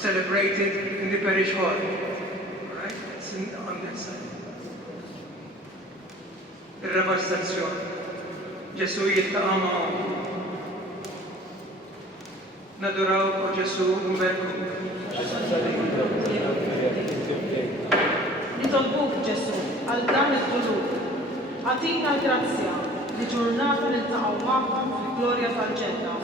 celebrated in the parish hall. All right? It's on that side. Il-revastazzjoni. Ġesu jiltaqa' magħhom. Naduraw Ġesu nberku. Nitolbuk Ġesu għal dan il-ħulub. Għatina l-grazzja li ġurnata niltaqgħu magħhom fil-glorja tal-ġenna.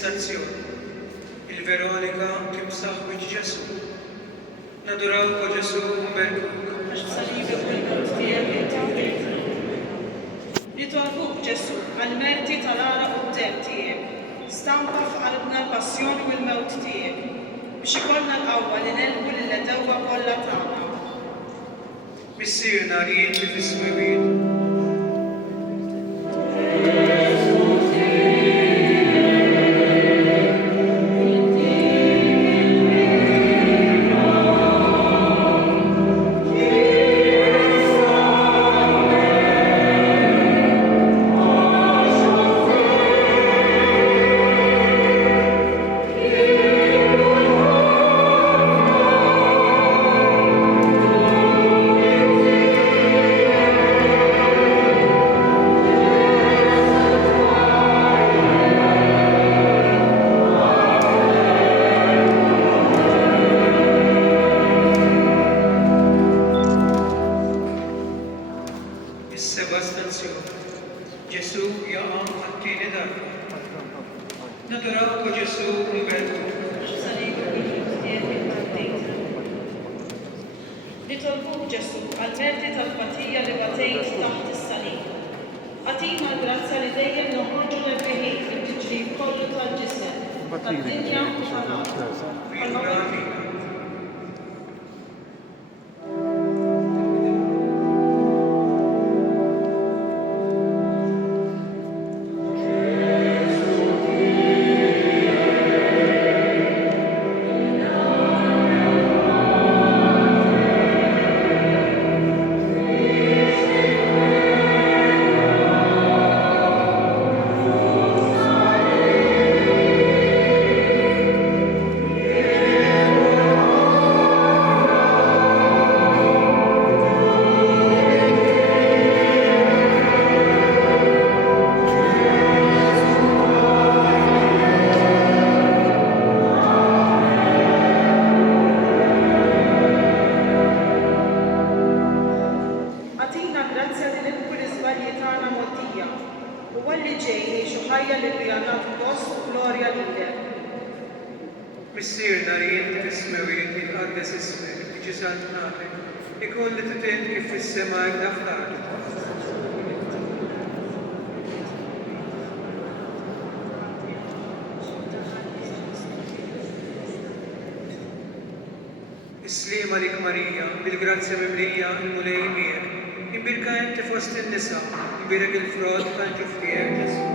Stazzjoni. Il-Veronika kim saħbit Ġesu. Naduraw ko Ġesu mberkuk. Nitolbuk Ġesu għal-merti tal-għara quddiem tiegħek. Stampa f'qalbna l-passjoni u l-mewt tiegħek biex ikollna l-qawwa li nelbu lill-edewwa kollha tagħna. Missierna li jinti fis-smiwiet. Is-seba' stazzjoni. Ġesu jaqa' għat-tieni darba. Naduraw ko Ġesu mberkuk. Nitolbuk Ġesu għal-merti tal-batija li batejt taħt is-salib. Għatina l-grazza li dejjem noħorġu rebbieħin fil-ġġlid kollu tal-ġisem, tad-dinja u tal-art. U għalli ġej jgħixu ħajja li bija nagħtu post u glorja lilek. Missierna li jinti fis-smiwiet jitqaddes ismek, jiġi sant nagħtek, ikun li titien kif fis-sema hekk fl-ard. Is-sliema lik Marija, bil-grazzja mimlija l-mulej miegħek, imbirka inti fost in-nisa, imbirek il-frott tal-ġuftiegħek Ġesu.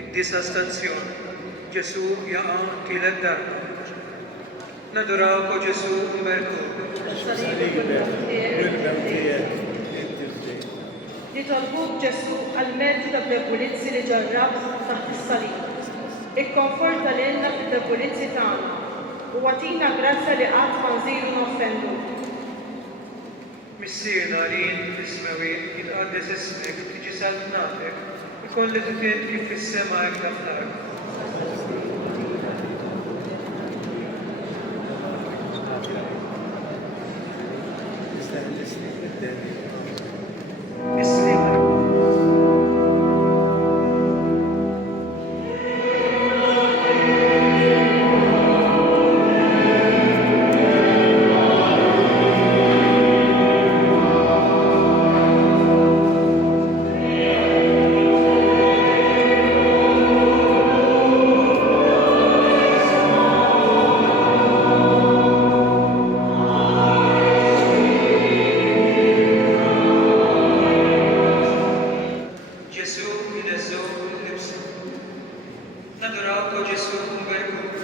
Id-disa stazzjoni. Ġesu jaqa' tielet darba. Nadurawko Ġesu mberkuk. Nitolbuk Ġesu għal-merti ta' debolizzi li ġarrab taħt is-salib. Ikkonforta lilna fid-debolizzi tagħna u għatina grazza li qatt ma nżidu noffendu. Missierna li jinti fis-smiwiet jitqaddes ismek, tiġi sant nagħtek, ikun li titien kif fis-sema hekk fl-ard. Is-sliema Nadorawk o Ġesu nberkuk.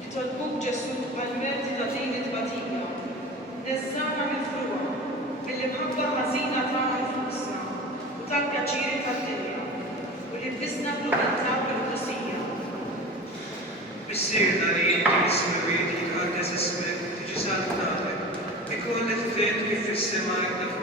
Nitolbuk Ġesu għal-merti ta' din it-tbatija. Nezzana mitfruwa mill-imħabba ħażina tagħna nfusna u tal-pjaċiri tad-dinja u li bdisna bl-umiltà bil-qudusija. Missirna li inti ismewit jitħaddes ismek tiġi salutatek. Ikun li tfid kif fis-sema jtafna.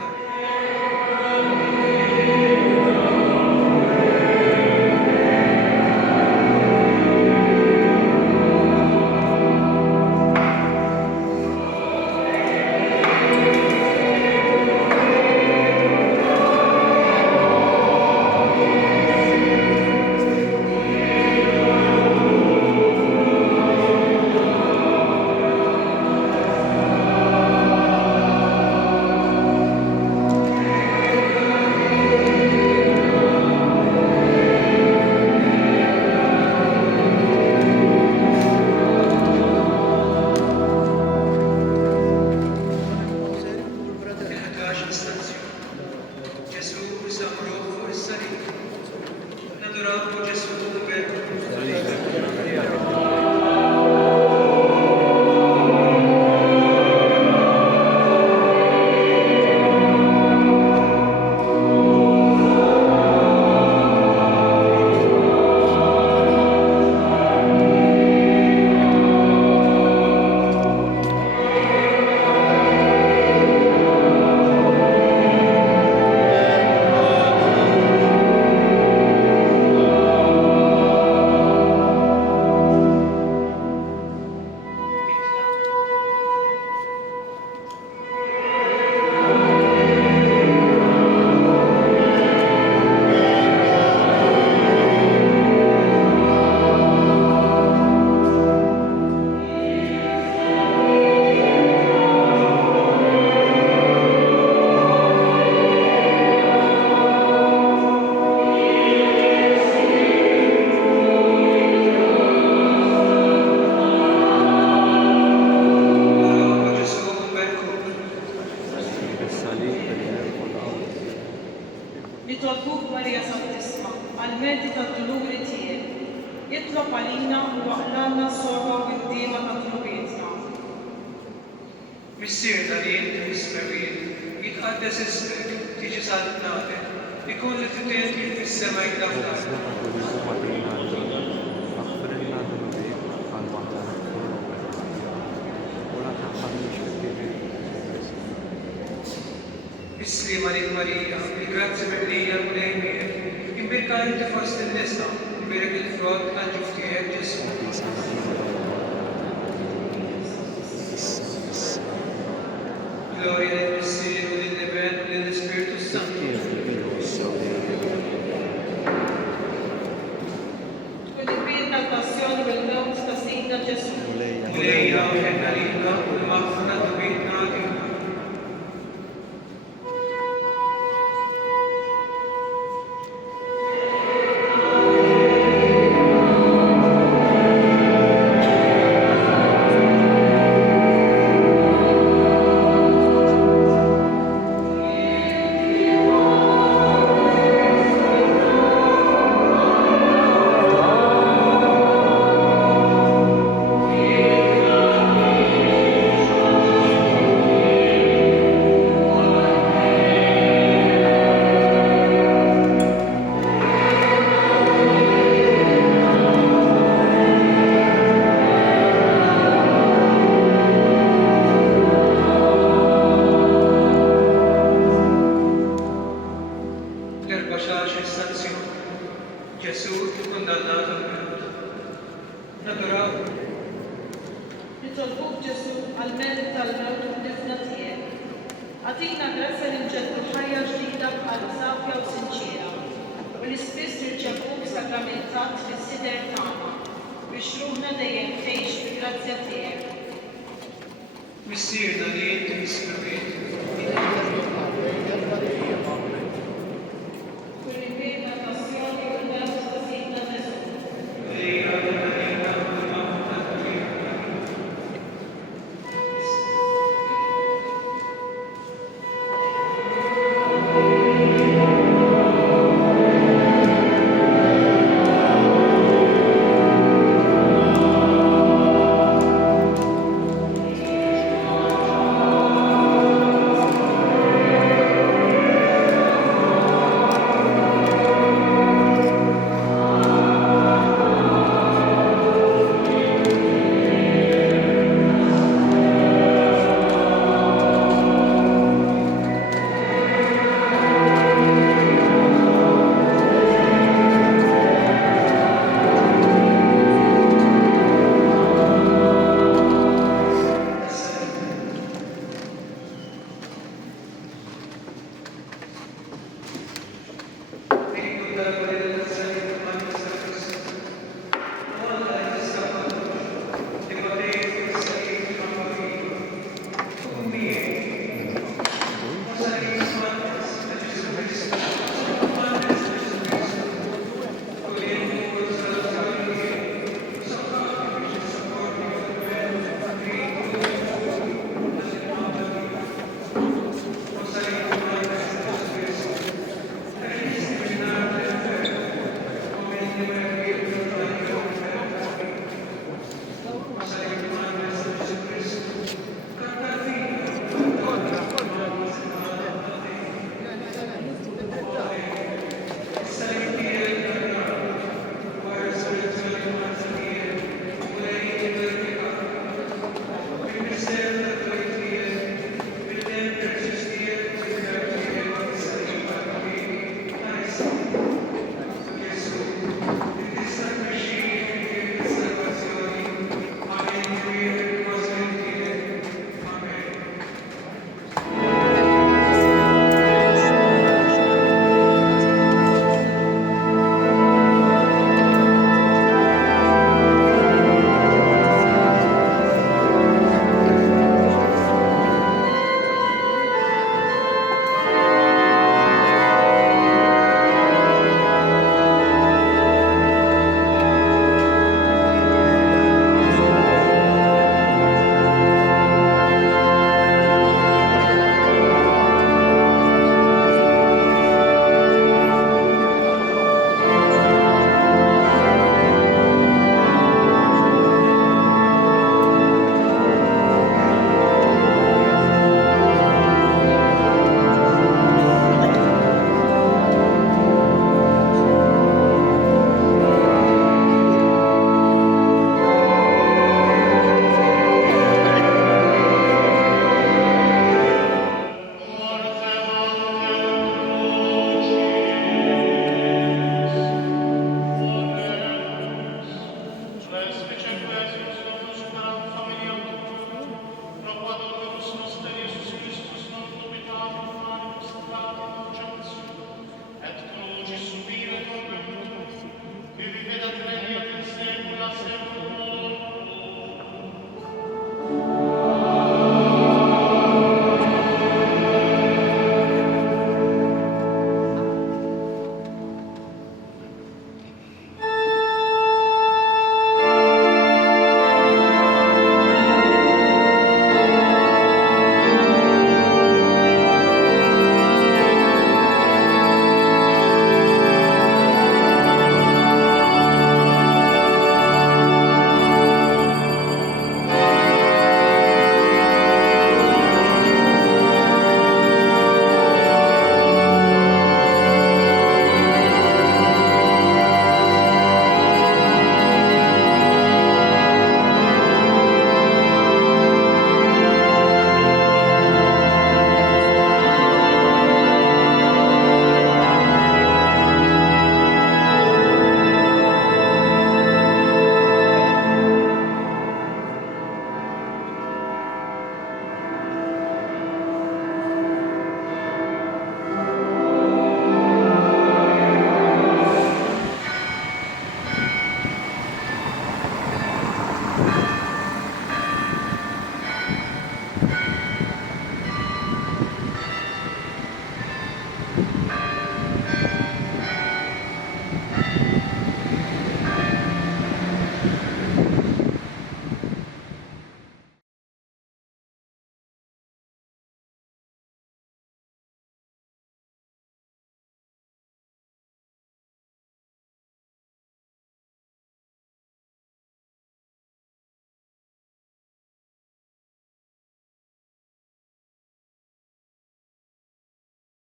Nitolbuk Marija Santissima għal-merti tad-duluri tiegħek. Jitlob għalina u għaqlanna s-sorba u d-diema ta' tlubietna. Missirna li inti ismewit jitħaddes ismek tiġi salutatek. Ikun li tfid kif fis-sema jtafna. Bislima lil Marija, il-grazzi mimlija l-mulejmiet, imbirka inti fost in-nisa, imbirek il-frott tal-ġuf tiegħek Ġesu. Gloria lill-Missier u lill-Ibn u lill-Ispiritu Santu. Tkun il-bir tal-passjoni bil-mewt ta' Sidna Ġesu. Mulejja u ħenna lilna u l-maħfuna dubietna għadina. Ġesu ikkundannat għal-mewt. Nadorawk. Nitolbuk Ġesu għal-merti tal-mewt u d-difna tiegħek. Għatina grazza li nġeddu ħajja ġdida bħal safja u sinċira u li spiss nirċevuk sakramentat fis-sider tagħna biex ruħna dejjem tgħix bil-grazzja tiegħek. Missirna li inti ismewit